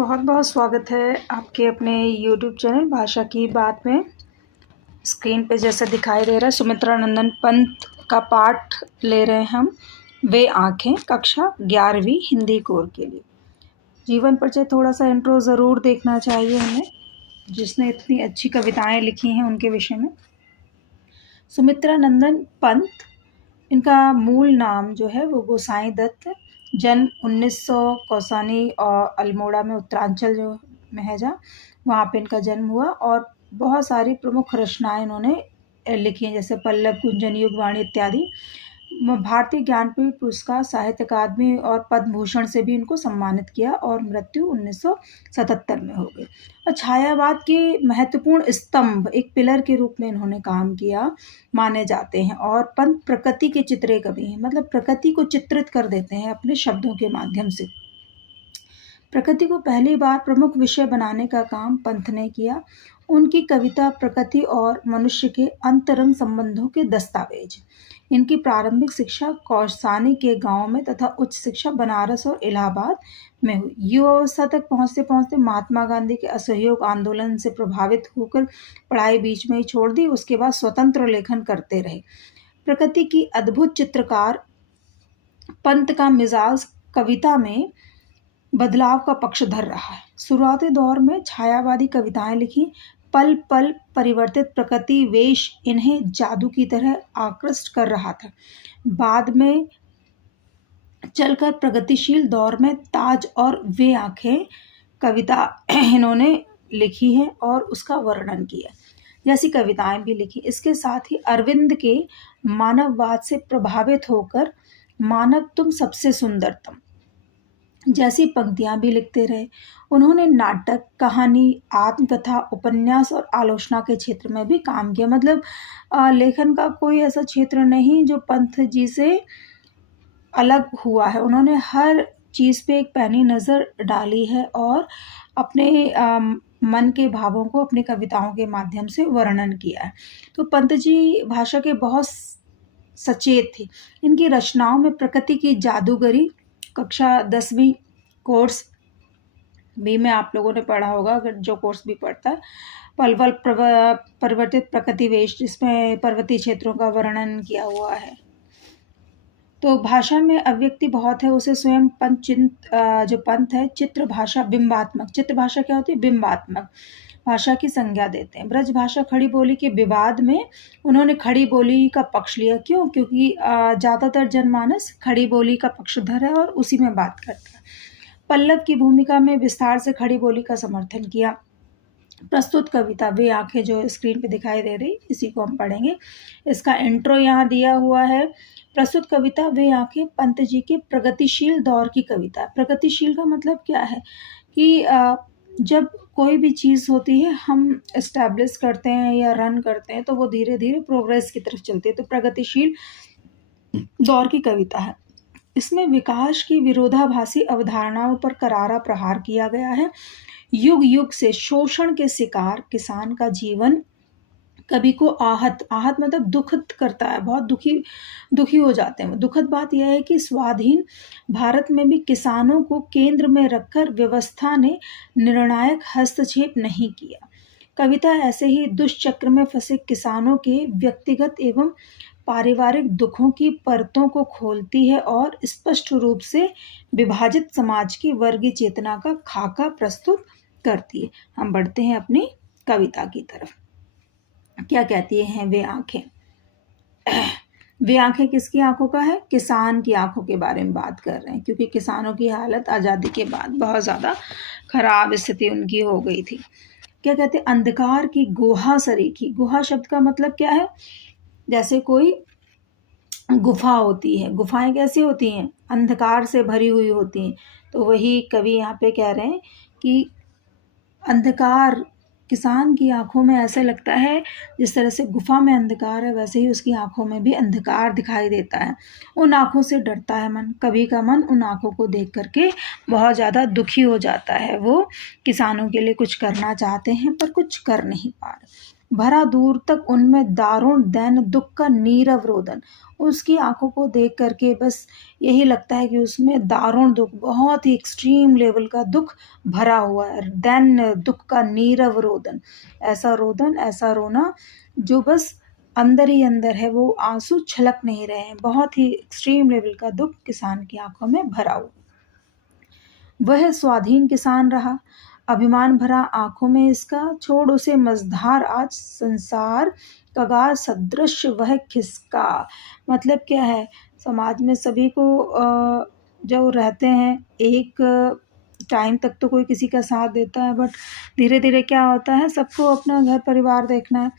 बहुत बहुत स्वागत है आपके अपने YouTube चैनल भाषा की बात में। स्क्रीन पे जैसा दिखाई दे रहा है सुमित्रा नंदन पंत का पाठ ले रहे हैं हम। वे आँखें, कक्षा 11वीं हिंदी कोर के लिए। जीवन परिचय थोड़ा सा इंट्रो ज़रूर देखना चाहिए हमें, जिसने इतनी अच्छी कविताएं लिखी हैं उनके विषय में। सुमित्रा नंदन पंत, इनका मूल नाम जो है वो गोसाई दत्त। जन्म 1900 कौसानी और अल्मोड़ा में, उत्तरांचल जो में है जहाँ, वहाँ पे इनका जन्म हुआ। और बहुत सारी प्रमुख रचनाएं इन्होंने लिखी हैं, जैसे पल्लव, कुंजन, युगवाणी इत्यादि। भारतीय ज्ञानपीठ पुरस्कार, साहित्य अकादमी और पद्म भूषण से भी इनको सम्मानित किया और मृत्यु 1977 में हो गई। और छायावाद के महत्वपूर्ण स्तंभ, एक पिलर के रूप में इन्होंने काम किया माने जाते हैं। और पंत प्रकृति के चित्रे कवि हैं, मतलब प्रकृति को चित्रित कर देते हैं अपने शब्दों के माध्यम से। प्रकृति को पहली बार प्रमुख विषय बनाने का काम पंत ने किया। उनकी कविता प्रकृति और मनुष्य के अंतरंग संबंधों के दस्तावेज। इनकी प्रारंभिक शिक्षा कौसानी के गांव में तथा उच्च शिक्षा बनारस और इलाहाबाद में हुई। युवावस्था तक पहुंचते पहुंचते महात्मा गांधी के असहयोग आंदोलन से प्रभावित होकर पढ़ाई बीच में ही छोड़ दी। उसके बाद स्वतंत्र लेखन करते रहे। प्रकृति की अद्भुत चित्रकार पंत का मिजाज कविता में बदलाव का पक्षधर रहा है। शुरुआती दौर में छायावादी कविताएं लिखी। पल पल परिवर्तित प्रकृति वेश इन्हें जादू की तरह आकृष्ट कर रहा था। बाद में चलकर प्रगतिशील दौर में ताज और वे आँखें कविता इन्होंने लिखी है और उसका वर्णन किया, जैसी कविताएं भी लिखी। इसके साथ ही अरविंद के मानववाद से प्रभावित होकर मानव तुम सबसे सुंदरतम जैसी पंक्तियां भी लिखते रहे। उन्होंने नाटक, कहानी, आत्मकथा, उपन्यास और आलोचना के क्षेत्र में भी काम किया। मतलब लेखन का कोई ऐसा क्षेत्र नहीं जो पंत जी से अलग हुआ है। उन्होंने हर चीज़ पे एक पैनी नज़र डाली है और अपने मन के भावों को अपनी कविताओं के माध्यम से वर्णन किया है। तो पंत जी भाषा के बहुत सचेत थे। इनकी रचनाओं में प्रकृति की जादूगरी, कक्षा 10वीं कोर्स भी में आप लोगों ने पढ़ा होगा, अगर जो कोर्स भी पढ़ता है, पलवल परिवर्तित प्रकृति वेश, जिसमें पर्वतीय क्षेत्रों का वर्णन किया हुआ है। तो भाषा में अभिव्यक्ति बहुत है। उसे स्वयं जो पंत है चित्र भाषा बिंबात्मक, चित्र भाषा क्या होती है, बिंबात्मक भाषा की संज्ञा देते हैं। ब्रज भाषा खड़ी बोली के विवाद में उन्होंने खड़ी बोली का पक्ष लिया। क्यों? क्योंकि ज़्यादातर जनमानस खड़ी बोली का पक्षधर है और उसी में बात करता है। पल्लव की भूमिका में विस्तार से खड़ी बोली का समर्थन किया। प्रस्तुत कविता वे आँखें जो स्क्रीन पे दिखाई दे रही, इसी को हम पढ़ेंगे। इसका इंट्रो यहाँ दिया हुआ है। प्रस्तुत कविता वे आँखें पंत जी के प्रगतिशील दौर की कविता। प्रगतिशील का मतलब क्या है कि जब कोई भी चीज़ होती है, हम एस्टैब्लिश करते हैं या रन करते हैं, तो वो धीरे धीरे प्रोग्रेस की तरफ चलती है। तो प्रगतिशील दौर की कविता है। इसमें विकास की विरोधाभासी अवधारणाओं पर करारा प्रहार किया गया है। युग युग से शोषण के शिकार किसान का जीवन कवि को आहत मतलब दुखद करता है, बहुत दुखी हो जाते हैं। दुखद बात यह है कि स्वाधीन भारत में भी किसानों को केंद्र में रखकर व्यवस्था ने निर्णायक हस्तक्षेप नहीं किया। कविता ऐसे ही दुष्चक्र में फंसे किसानों के व्यक्तिगत एवं पारिवारिक दुखों की परतों को खोलती है और स्पष्ट रूप से विभाजित समाज की वर्गीय चेतना का खाका प्रस्तुत करती है। हम बढ़ते हैं अपनी कविता की तरफ। क्या कहती हैं वे आँखें? वे आँखें किसकी आंखों का है? किसान की आंखों के बारे में बात कर रहे हैं, क्योंकि किसानों की हालत आज़ादी के बाद बहुत ज़्यादा खराब स्थिति उनकी हो गई थी। क्या कहते हैं? अंधकार की गुहा सरीखी। गुहा शब्द का मतलब क्या है? जैसे कोई गुफा होती है। गुफाएं कैसी होती हैं? अंधकार से भरी हुई होती हैं। तो वही कवि यहाँ पे कह रहे हैं कि अंधकार किसान की आंखों में ऐसे लगता है, जिस तरह से गुफा में अंधकार है, वैसे ही उसकी आंखों में भी अंधकार दिखाई देता है। उन आंखों से डरता है मन। कवि का मन उन आंखों को देख करके बहुत ज़्यादा दुखी हो जाता है। वो किसानों के लिए कुछ करना चाहते हैं पर कुछ कर नहीं पा रहे। भरा दूर तक उनमें दारुण दैन दुख का नीरव रोदन। उसकी आंखों को देख करके बस यही लगता है कि उसमें दारुण दुख, बहुत ही एक्सट्रीम लेवल का दुख भरा हुआ है। दैन दुख का नीरव रोदन, ऐसा रोना जो बस अंदर ही अंदर है, वो आंसू छलक नहीं रहे हैं। बहुत ही एक्सट्रीम लेवल का दुख किसान की आंखों में भरा हुआ। वह स्वाधीन किसान रहा, अभिमान भरा आंखों में इसका, छोड़ उसे मझधार आज संसार, कगार सदृश वह खिसका। मतलब क्या है, समाज में सभी को जो रहते हैं एक टाइम तक तो कोई किसी का साथ देता है, बट धीरे धीरे क्या होता है, सबको अपना घर परिवार देखना है।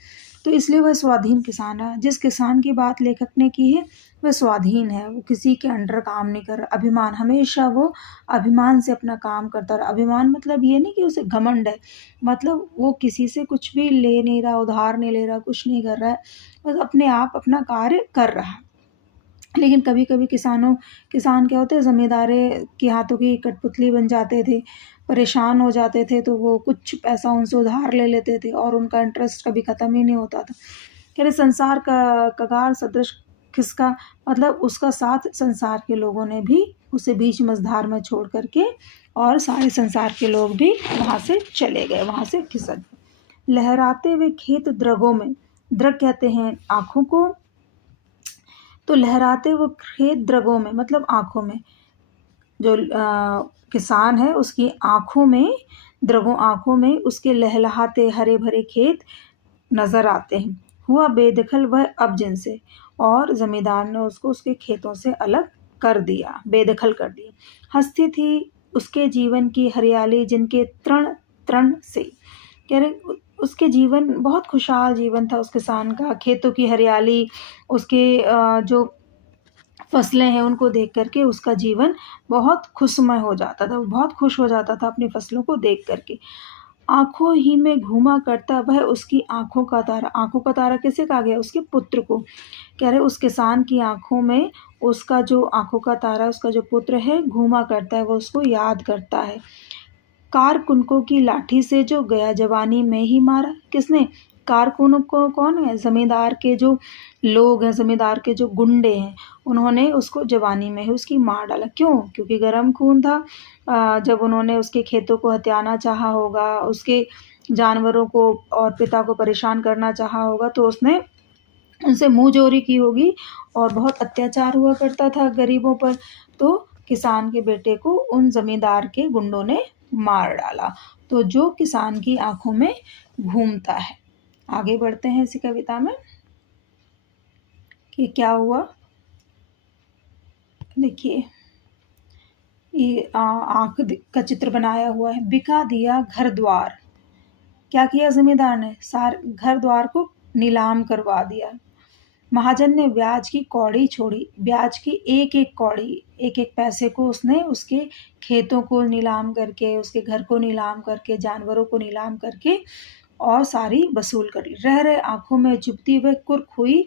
तो इसलिए वह स्वाधीन किसान है। जिस किसान की बात लेखक ने की है वह स्वाधीन है, वो किसी के अंडर काम नहीं कर रहा। अभिमान, हमेशा वो अभिमान से अपना काम करता रहा। अभिमान मतलब ये नहीं कि उसे घमंड है, मतलब वो किसी से कुछ भी ले नहीं रहा, उधार नहीं ले रहा, कुछ नहीं कर रहा है, बस अपने आप अपना कार्य कर रहा है। लेकिन कभी कभी किसान क्या होते हैं, ज़मींदारे के हाथों की कठपुतली बन जाते थे, परेशान हो जाते थे, तो वो कुछ पैसा उनसे उधार ले लेते थे और उनका इंटरेस्ट कभी ख़त्म ही नहीं होता था। कह रहे संसार का कगार सदृश खिसका, मतलब उसका साथ संसार के लोगों ने भी उसे बीच मझधार में छोड़ करके, और सारे संसार के लोग भी वहाँ से चले गए, वहाँ से खिसक गए। लहराते हुए खेत द्रगों में, द्रग कहते हैं आँखों को, तो लहराते वो खेत द्रगों में मतलब आँखों में, जो किसान है उसकी आँखों में, द्रगों आँखों में उसके लहलहाते हरे भरे खेत नज़र आते हैं। हुआ बेदखल वह अब जिनसे, और ज़मींदार ने उसको उसके खेतों से अलग कर दिया, बेदखल कर दिया। हंसती थी उसके जीवन की हरियाली जिनके तृण तृण से। कह रहे उसके जीवन, बहुत खुशहाल जीवन था उस किसान का, खेतों की हरियाली, उसके जो फसलें हैं उनको देख करके उसका जीवन बहुत खुशमय हो जाता था, वो बहुत खुश हो जाता था अपनी फसलों को देख करके। आँखों ही में घूमा करता वह उसकी आँखों का तारा। आँखों का तारा किसे कहा गया, उसके पुत्र को। कह रहे उस किसान की आँखों में उसका जो आँखों का तारा, उसका जो पुत्र है घूमा करता है, वो उसको याद करता है। कारकुनको की लाठी से जो गया जवानी में ही मारा, किसने, कारकुनको कौन है, ज़मींदार के जो लोग हैं, ज़मींदार के जो गुंडे हैं, उन्होंने उसको जवानी में ही उसकी मार डाला। क्यों, क्योंकि गर्म खून था। जब उन्होंने उसके खेतों को हथियाना चाहा होगा, उसके जानवरों को और पिता को परेशान करना चाहा होगा, तो उसने उनसे मुँहजोरी की होगी, और बहुत अत्याचार हुआ करता था गरीबों पर, तो किसान के बेटे को उन ज़मींदार के गुंडों ने मार डाला। तो जो किसान की आँखों में घूमता है। आगे बढ़ते हैं इसी कविता में कि क्या हुआ। देखिए ये आँख का चित्र बनाया हुआ है। बिका दिया घर द्वार, क्या किया ज़मींदार ने, घर द्वार को नीलाम करवा दिया। महाजन ने ब्याज की कौड़ी छोड़ी, ब्याज की एक एक कौड़ी, एक एक पैसे को उसने उसके खेतों को नीलाम करके, उसके घर को नीलाम करके, जानवरों को नीलाम करके और सारी वसूल करी। रह रहे आंखों में चुभती वह कुर्क हुई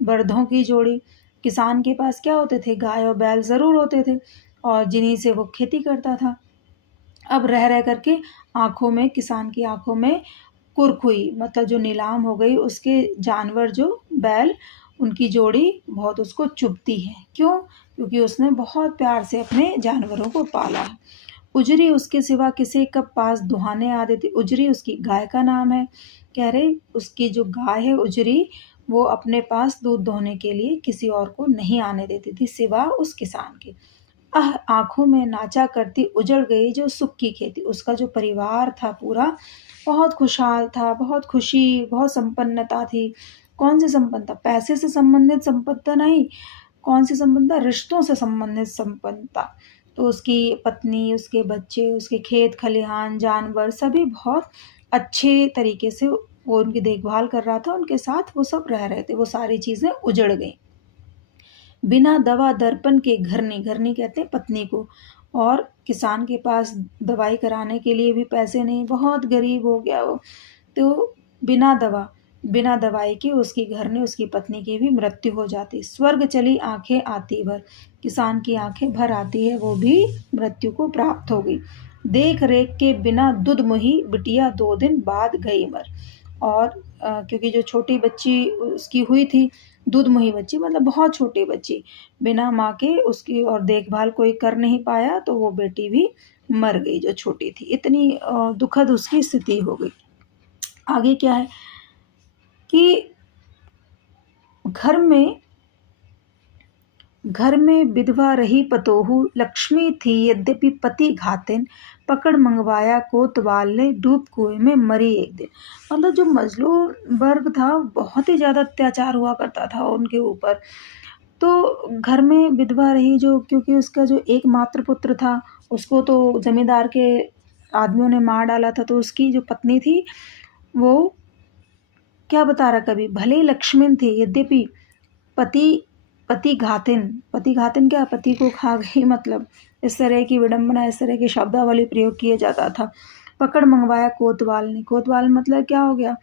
बर्दों की जोड़ी। किसान के पास क्या होते थे, गाय और बैल ज़रूर होते थे, और जिन्हीं से वो खेती करता था। अब रह करके आंखों में, किसान की आंखों में कुर्क हुई, मतलब जो नीलाम हो गई उसके जानवर, जो बैल, उनकी जोड़ी बहुत उसको चुभती है। क्यों, क्योंकि उसने बहुत प्यार से अपने जानवरों को पाला है। उजरी उसके सिवा किसे कब पास दुहाने आ देती, उजरी उसकी गाय का नाम है। कह रहे उसकी जो गाय है उजरी, वो अपने पास दूध दोहने के लिए किसी और को नहीं आने देती थी सिवा उस किसान के। आंखों में नाचा करती उजड़ गई जो सुख की खेती। उसका जो परिवार था पूरा बहुत खुशहाल था, बहुत खुशी, बहुत संपन्नता थी। कौन सी संपन्नता, पैसे से संबंधित संपन्नता नहीं, कौन सी संपन्नता, रिश्तों से संबंधित संपन्नता। तो उसकी पत्नी, उसके बच्चे, उसके खेत खलिहान, जानवर सभी बहुत अच्छे तरीके से वो उनकी देखभाल कर रहा था, उनके साथ वो सब रह रहे थे। वो सारी चीज़ें उजड़ गई। बिना दवा दर्पण के घरनी, घरनी कहते हैं पत्नी को, और किसान के पास दवाई कराने के लिए भी पैसे नहीं, बहुत गरीब हो गया वो। तो बिना दवाई के उसकी घरनी, उसकी पत्नी की भी मृत्यु हो जाती। स्वर्ग चली आंखें आती भर, किसान की आंखें भर आती है, वो भी मृत्यु को प्राप्त हो गई। देख रेख के बिना दुध मुही बिटिया 2 दिन बाद गई मर। और क्योंकि जो छोटी बच्ची उसकी हुई थी, दूध-मुही बच्ची मतलब बहुत छोटी बच्ची, बिना माँ के उसकी और देखभाल कोई कर नहीं पाया, तो वो बेटी भी मर गई जो छोटी थी। इतनी दुखद उसकी स्थिति हो गई। आगे क्या है कि घर में विधवा रही पतोहू, लक्ष्मी थी यद्यपि पति घातिन, पकड़ मंगवाया कोतवाल ने, डूब कुएं में मरी एक दिन। मतलब जो मजलूम वर्ग था, बहुत ही ज़्यादा अत्याचार हुआ करता था उनके ऊपर। तो घर में विधवा रही जो, क्योंकि उसका जो एकमात्र पुत्र था, उसको तो जमींदार के आदमियों ने मार डाला था, तो उसकी जो पत्नी थी वो क्या बता रहा कवि, भले ही लक्ष्मण थी यद्यपि पति घातिन क्या, पति को खा गई, मतलब इस तरह की विडंबना, इस तरह की शब्दावली प्रयोग किया जाता था। पकड़ मंगवाया कोतवाल ने, कोतवाल मतलब क्या हो गया,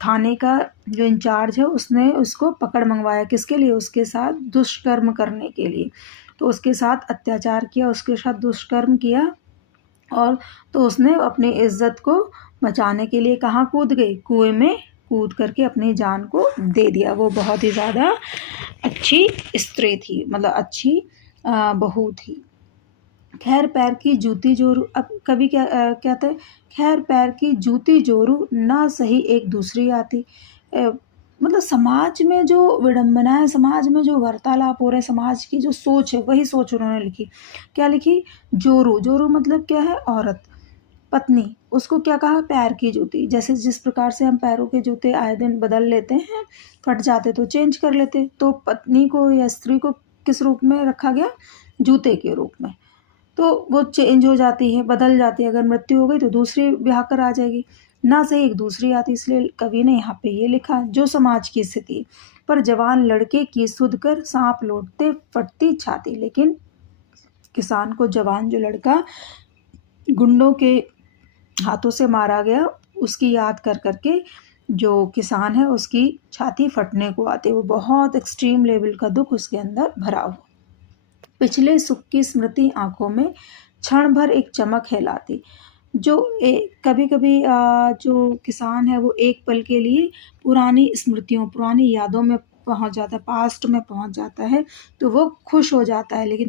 थाने का जो इंचार्ज है उसने उसको पकड़ मंगवाया, किसके लिए, उसके साथ दुष्कर्म करने के लिए। तो उसके साथ अत्याचार किया, उसके साथ दुष्कर्म किया, और तो उसने अपनी इज्जत को बचाने के लिए कहाँ कूद गई, कुएं में कूद करके अपनी जान को दे दिया। वो बहुत ही ज़्यादा अच्छी स्त्री थी, मतलब अच्छी बहू थी। खैर पैर की जूती जोरू, अब कभी क्या कहते हैं, खैर पैर की जूती जोरू ना सही एक दूसरी आती। मतलब समाज में जो विडंबना है, समाज में जो वार्तालाप हो रहे हैं, समाज की जो सोच है, वही सोच उन्होंने लिखी। क्या लिखी, जोरू मतलब क्या है, औरत, पत्नी, उसको क्या कहा, पैर की जूती। जैसे जिस प्रकार से हम पैरों के जूते आए दिन बदल लेते हैं, फट जाते तो चेंज कर लेते, तो पत्नी को या स्त्री को किस रूप में रखा गया, जूते के रूप में। तो वो चेंज हो जाती है, बदल जाती है, अगर मृत्यु हो गई तो दूसरी ब्याह कर आ जाएगी, ना से एक दूसरी आती। इसलिए कवि ने यहाँ पे ये लिखा, जो समाज की स्थिति पर जवान लड़के की सुध कर सांप लौटते फटती छाती। लेकिन किसान को जवान जो लड़का गुंडों के हाथों से मारा गया, उसकी याद कर करके जो किसान है उसकी छाती फटने को आती है। वो बहुत एक्सट्रीम लेवल का दुख उसके अंदर भरा हुआ। पिछले सुख की स्मृति आंखों में क्षण भर एक चमक है लाती। जो कभी कभी जो किसान है वो एक पल के लिए पुरानी स्मृतियों, पुरानी यादों में पहुंच जाता है, पास्ट में पहुंच जाता है, तो वो खुश हो जाता है। लेकिन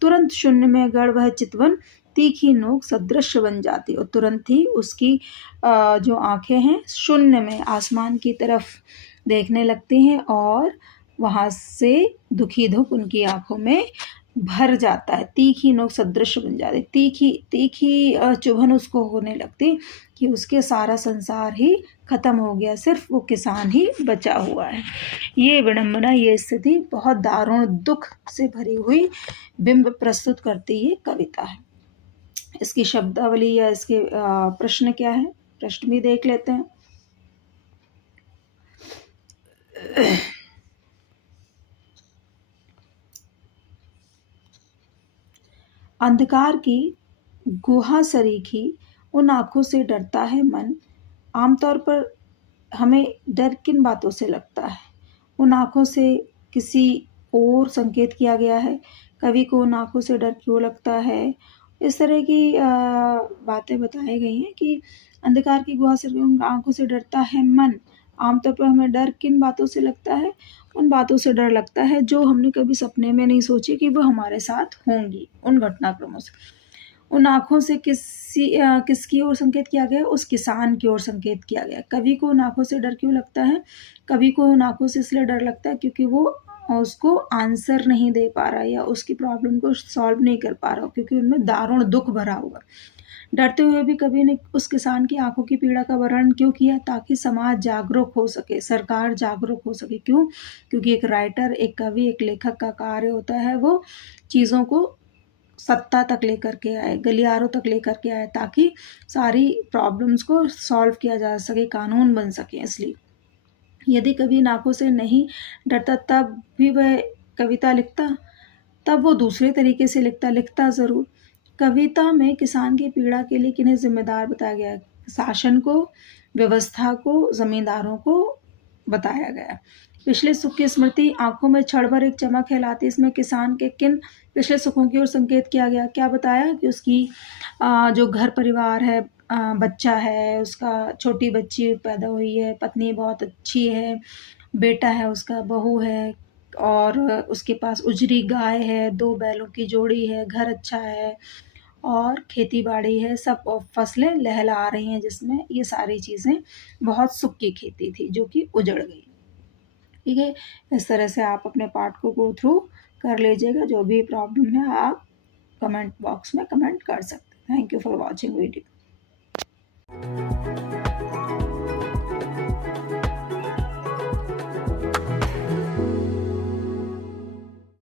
तुरंत शून्य में गड़ वह चितवन, तीखी नोक सदृश बन जाती। और तुरंत ही उसकी जो आंखें हैं शून्य में आसमान की तरफ देखने लगती हैं, और वहाँ से दुखी दुख उनकी आंखों में भर जाता है, तीखी नोक सदृश बन जाती, तीखी चुभन उसको होने लगती कि उसके सारा संसार ही खत्म हो गया, सिर्फ वो किसान ही बचा हुआ है। ये विडंबना, ये स्थिति बहुत दारुण दुख से भरी हुई बिंब प्रस्तुत करती ये कविता है। इसकी शब्दावली या इसके प्रश्न क्या है, प्रश्न भी देख लेते हैं। अंधकार की गुहा सरीखी, उन आँखों से डरता है मन। आमतौर पर हमें डर किन बातों से लगता है, उन आँखों से किसी और संकेत किया गया है, कवि को उन आँखों से डर क्यों लगता है, इस तरह की बातें बताई गई हैं कि अंधकार की गुहा से उन आँखों से डरता है मन। आमतौर पर हमें डर किन बातों से लगता है, उन बातों से डर लगता है जो हमने कभी सपने में नहीं सोची कि वो हमारे साथ होंगी, उन घटनाक्रमों से। उन आँखों से किसकी ओर संकेत किया गया, उस किसान की ओर संकेत किया गया। कवि को उन आँखों से डर क्यों लगता है, कवि को उन आँखों से इसलिए डर लगता है क्योंकि वो उसको आंसर नहीं दे पा रहा या उसकी प्रॉब्लम को सॉल्व नहीं कर पा रहा, क्योंकि उनमें दारुण दुख भरा हुआ। डरते हुए भी कवि ने उस किसान की आंखों की पीड़ा का वर्णन क्यों किया, ताकि समाज जागरूक हो सके, सरकार जागरूक हो सके। क्यों, क्योंकि एक राइटर, एक कवि, एक लेखक का कार्य होता है वो चीज़ों को सत्ता तक लेकर के आए, गलियारों तक लेकर के आए, ताकि सारी प्रॉब्लम्स को सॉल्व किया जा सके, कानून बन सके। इसलिए यदि कवि नाकों से नहीं डरता तब भी वह कविता लिखता, तब वो दूसरे तरीके से लिखता ज़रूर। कविता में किसान की पीड़ा के लिए किन्हें जिम्मेदार बताया गया, शासन को, व्यवस्था को, जमींदारों को बताया गया। पिछले सुख की स्मृति आंखों में क्षण भर एक चमक है लाती, इसमें किसान के किन पिछले सुखों की ओर संकेत किया गया, क्या बताया कि उसकी जो घर परिवार है, बच्चा है, उसका छोटी बच्ची पैदा हुई है, पत्नी बहुत अच्छी है, बेटा है उसका, बहू है और उसके पास उजरी गाय है, 2 बैलों की जोड़ी है, घर अच्छा है और खेती-बाड़ी है, सब फसलें लहलहा रही हैं जिसमें ये सारी चीज़ें, बहुत सुख की खेती थी जो कि उजड़ गई। ठीक है? इस तरह से आप अपने पार्ट को गो थ्रू कर लीजिएगा, जो भी प्रॉब्लम है आप कमेंट बॉक्स में कमेंट कर सकते हैं। Thank you for watching video.